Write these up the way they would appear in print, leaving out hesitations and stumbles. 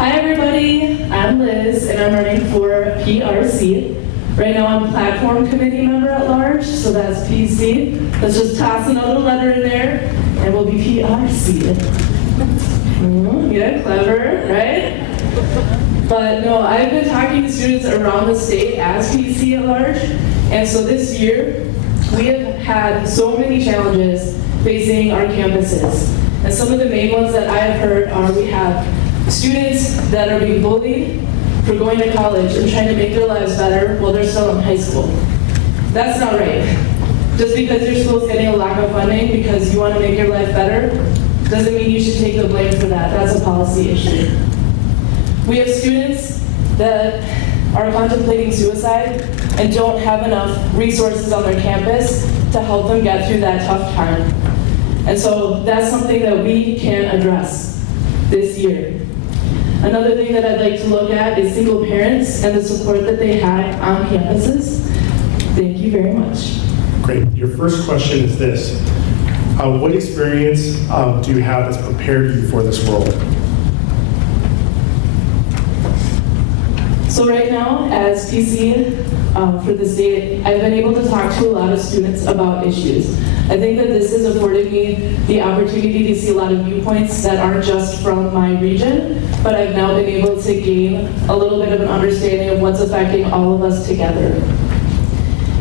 Hi everybody, I'm Liz and I'm running for PRC. Right now I'm platform committee member at large, so that's PC. Let's just toss another letter in there and we'll be PRC. Yeah, clever, right? But no, I've been talking to students around the state as PC at large, and so this year we have had so many challenges facing our campuses. And some of the main ones that I have heard are we have students that are being bullied for going to college and trying to make their lives better while they're still in high school. That's not right. Just because your school's getting a lack of funding because you want to make your life better doesn't mean you should take the blame for that. That's a policy issue. We have students that are contemplating suicide and don't have enough resources on their campus to help them get through that tough time. And so that's something that we can address this year. Another thing that I'd like to look at is single parents and the support that they have on campuses. Thank you very much. Great. Your first question is this. What experience do you have that's prepared you for this role? So right now, as PC for the state, I've been able to talk to a lot of students about issues. I think that this has afforded me the opportunity to see a lot of viewpoints that aren't just from my region, but I've now been able to gain a little bit of an understanding of what's affecting all of us together.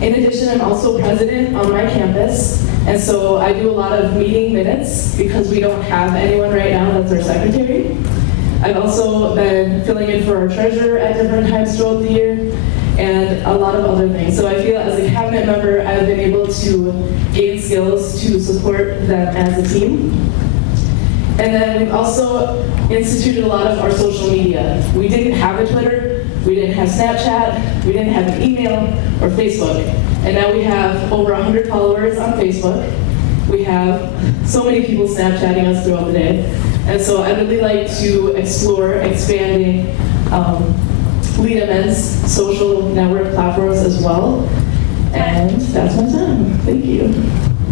In addition, I'm also president on my campus, and so I do a lot of meeting minutes because we don't have anyone right now that's our secretary. I've also been filling in for our treasurer at different times throughout the year, and a lot of other things. So I feel as a cabinet member, I've been able to gain skills to support them as a team. And then we've also instituted a lot of our social media. We didn't have a Twitter, we didn't have Snapchat, we didn't have an email or Facebook. And now we have over 100 followers on Facebook. We have so many people Snapchatting us throughout the day. And so I'd really like to explore expanding LeadMN's social network platforms as well. And that's my time. Thank you.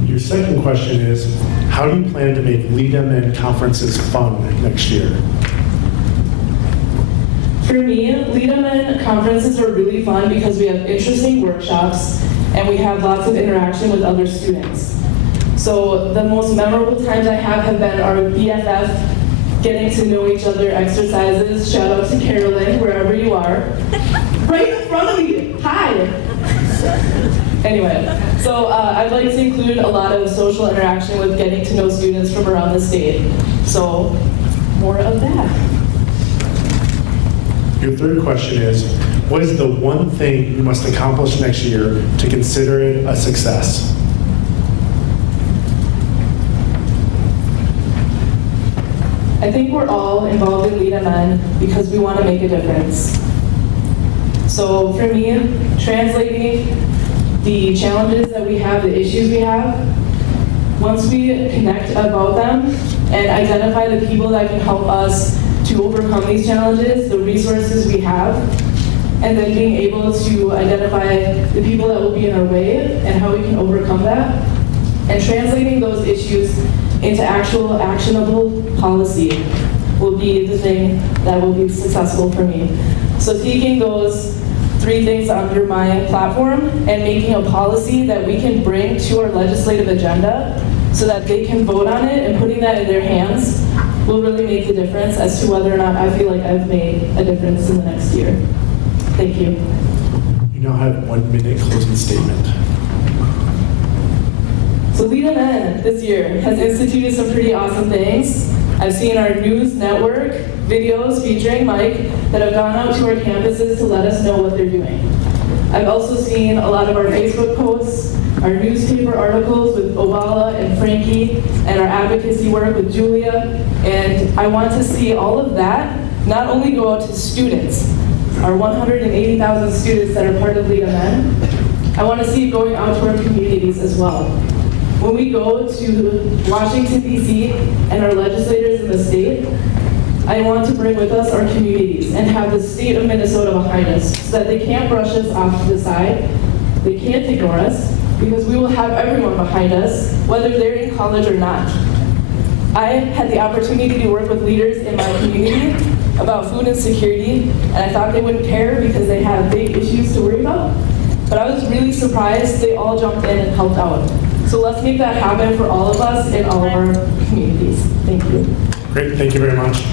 Your second question is, how do you plan to make LeadMN conferences fun next year? For me, LeadMN conferences are really fun because we have interesting workshops and we have lots of interaction with other students. So the most memorable times I have been our BFF getting to know each other exercises. Shout out to Carolyn, wherever you are. Right in front of me, hi. Anyway, so I'd like to include a lot of social interaction with getting to know students from around the state. So more of that. Your third question is, what is the one thing you must accomplish next year to consider it a success? I think we're all involved in LeadMN because we want to make a difference. So for me, translating the challenges that we have, the issues we have, once we connect about them and identify the people that can help us to overcome these challenges, the resources we have, and then being able to identify the people that will be in our way and how we can overcome that, and translating those issues into actual actionable policy will be the thing that will be successful for me. So taking those three things under my platform and making a policy that we can bring to our legislative agenda so that they can vote on it, and putting that in their hands will really make the difference as to whether or not I feel like I've made a difference in the next year. Thank you. You now have 1 minute closing statement. So LeadMN this year has instituted some pretty awesome things. I've seen our news network videos featuring Mike that have gone out to our campuses to let us know what they're doing. I've also seen a lot of our Facebook posts, our newspaper articles with Obala and Frankie, and our advocacy work with Julia. And I want to see all of that not only go out to students, our 180,000 students that are part of LeadMN, I want to see it going out to our communities as well. When we go to Washington, D.C. and our legislators in the state, I want to bring with us our communities and have the state of Minnesota behind us so that they can't brush us off to the side, they can't ignore us, because we will have everyone behind us, whether they're in college or not. I had the opportunity to work with leaders in my community, about food insecurity, and I thought they wouldn't care because they have big issues to worry about. But I was really surprised they all jumped in and helped out. So let's make that happen for all of us in all of our communities. Thank you. Great, thank you very much.